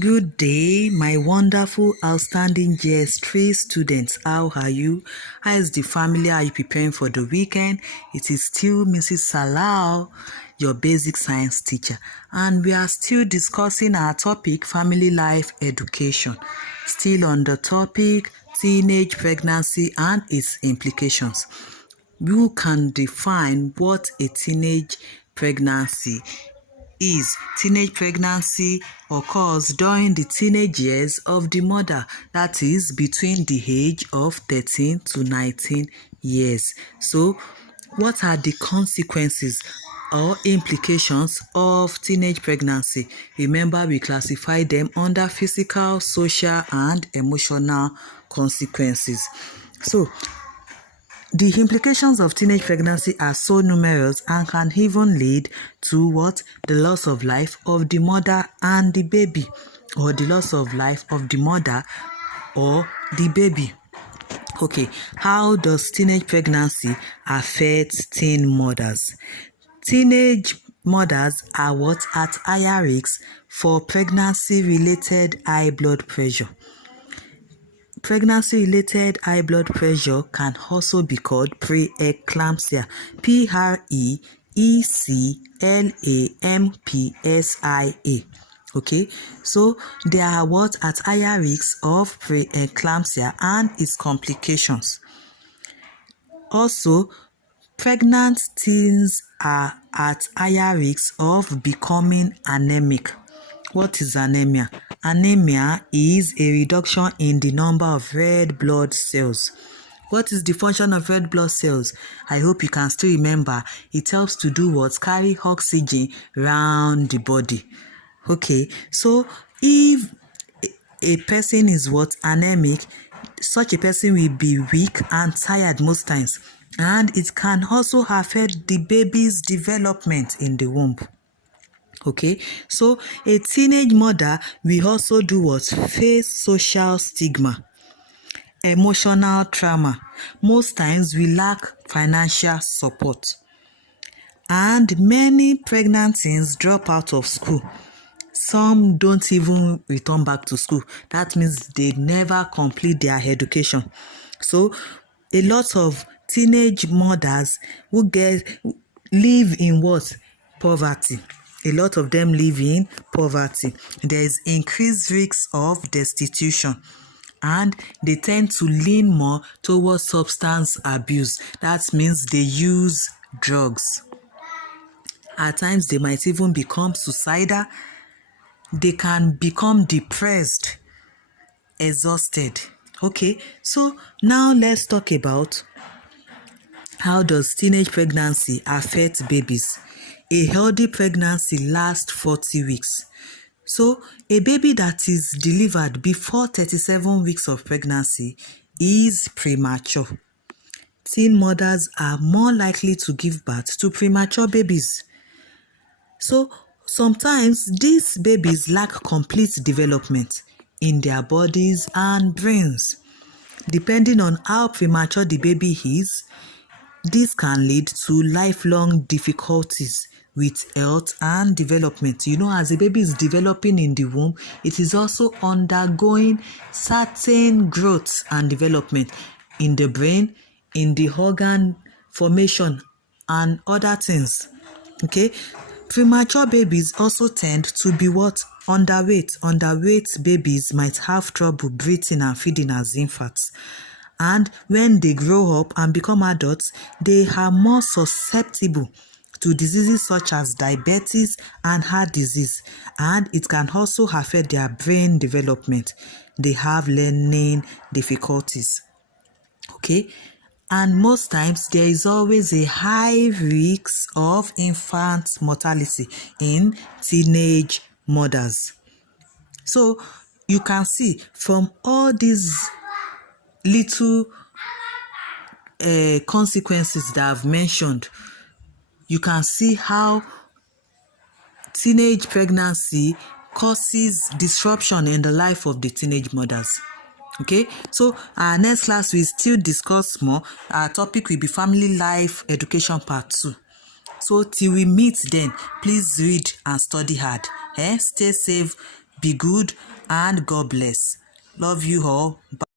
Good day, my wonderful, outstanding GS3 students. How are you? How is the family? Are you preparing for the weekend? It is still Mrs. Salau, your basic science teacher, and we are still discussing our topic, family life education. Still on the topic, teenage pregnancy and its implications. You can define what a teenage pregnancy is. Teenage pregnancy occurs during the teenage years of the mother, that is between the age of 13 to 19 years. So, what are the consequences or implications of teenage pregnancy? Remember, we classify them under physical, social, and emotional consequences. So, the implications of teenage pregnancy are so numerous and can even lead to what? The loss of life of the mother and the baby, or the loss of life of the mother or the baby. Okay, how does teenage pregnancy affect teen mothers? Teenage mothers are what? At higher risk for pregnancy-related high blood pressure. Pregnancy-related high blood pressure can also be called preeclampsia. Preeclampsia. Okay, so they are what? At higher risks of preeclampsia and its complications. Also, pregnant teens are at higher risks of becoming anemic. What is anemia? Anemia is a reduction in the number of red blood cells. What is the function of red blood cells? I hope you can still remember. It helps to do what? Carry oxygen around the body. Okay, so if a person is what? Anemic, such a person will be weak and tired most times, and it can also affect the baby's development in the womb. Okay, so a teenage mother will also do what? Face social stigma, emotional trauma. Most times we lack financial support, and many pregnant teens drop out of school. Some don't even return back to school. That means they never complete their education. So a lot of teenage mothers who live in what? Poverty. A lot of them live in poverty. There is increased risk of destitution, and they tend to lean more towards substance abuse. That means they use drugs. At times they might even become suicidal. They can become depressed, exhausted. Okay, so now let's talk about how does teenage pregnancy affect babies. A healthy pregnancy lasts 40 weeks. So a baby that is delivered before 37 weeks of pregnancy is premature. Teen mothers are more likely to give birth to premature babies. So sometimes these babies lack complete development in their bodies and brains. Depending on how premature the baby is, this can lead to lifelong difficulties with health and development. You know, as a baby is developing in the womb, it is also undergoing certain growth and development in the brain, in the organ formation, and other things. Okay, premature babies also tend to be what? Underweight. Underweight babies might have trouble breathing and feeding as infants. And when they grow up and become adults, they are more susceptible to diseases such as diabetes and heart disease, and it can also affect their brain development. They have learning difficulties. Okay, and most times there is always a high risk of infant mortality in teenage mothers. So you can see from all these little consequences that I've mentioned, you can see how teenage pregnancy causes disruption in the life of the teenage mothers. Okay, so our next class will still discuss more. Our topic will be family life education part 2. So till we meet then, please read and study hard. Stay safe. Be good and God bless. Love you all. Bye.